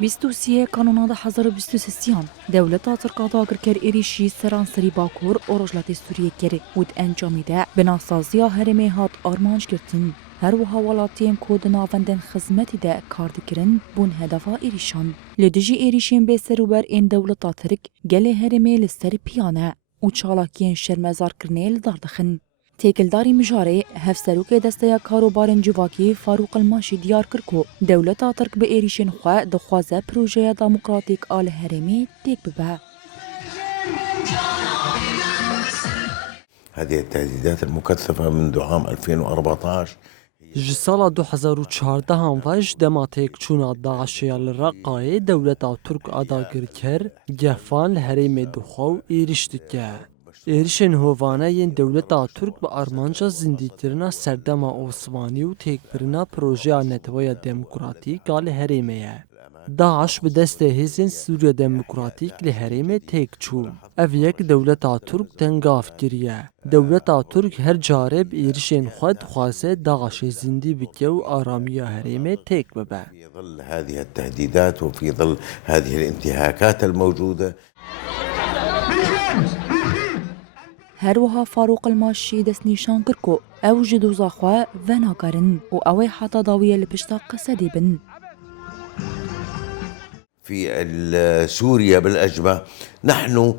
23 کانونا ده 1023 دولتا ترکا داگر کر ایریشی سرانسری باکور اوروجلات سوریه کر ود انجامی ده بناسازیا هرمی هات آرمانج گرتن هر وها ولاتیم کود ناوندن خدمتی ده کار دکرن بون هدفا ایریشان لدجی ایریشین به سروبر این دولتا ترک گله هرمی لستر پیانه و چالاکین شرمزار کرنیل داردخن تێکلداری مژارێ هەفسەرۆکێ دەستەیە کاروبارên civakî Farûq Elmaşî diyar kir ku dewleta Tirk bi êrişên xwe dixwaze projeya demokratîk a li herêmê têk bibe. هذه التهديدات المكثفة منذ عام 2014 ji sala 2014 ve ji dema têkçûna Daişiya li Reqayê dewleta Türk adagirker gefan li herêmê dixwe û êriş dike. Êrişên hovane yên dewleta Türk bi armanca zindîkirina serdema Osmanî û têkbirina projeya Netweya Demokratîk a li herêmê ye. Daeş bi destê hêzên Sûriya Demokratîk li herêmê têk çû. Ev yek dewleta Türk tengav kiriye. Dewleta Türk her carê bi êrişên xwe dixwaze Daişê zindî bike û aramiya herêmê têk bibe. في ظل هذه التهديدات وفي ظل هذه الانتهاكات الموجودة. هر وها Farûq Elmaşî destnîşan kir ku ew ji doza xwe venakarin û ew ê heta dawiye li pişta qesedê bin. في سوريا بالأجمع نحن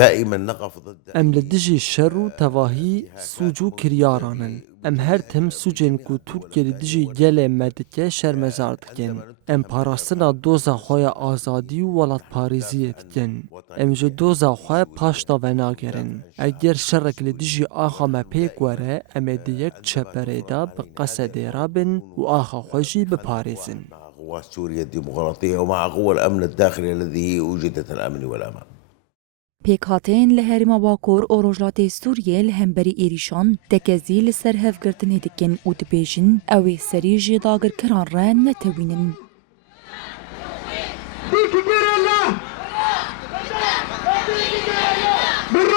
دائما نقف ضد Em li dijî şer û tevahî sûc û kiryaran in. Em her tim sûcên ku Tirkiye li dijî gelê me dike şermezar dikin. Em parastina doza xwe ya azadî û welatparêziyê dikin. Em ji doza xwe paş da venagerin. Eger şerek li dijî axa me pêk were, em ê di yek çeperê de bi qesedê rabin û axa xwe jî biparêzin. قوات سوريا الديمقراطية ومع قوى الأمن الداخلي الذي هي وجدت الأمن والأمان. Pêkhateyên li herêma Bakur û Rojhilatê Sûriyê li hemberî êrîşan tekezî li ser hevgirtinê dikin û dibêjin ew ê serî ji dagirkeran re netewînin.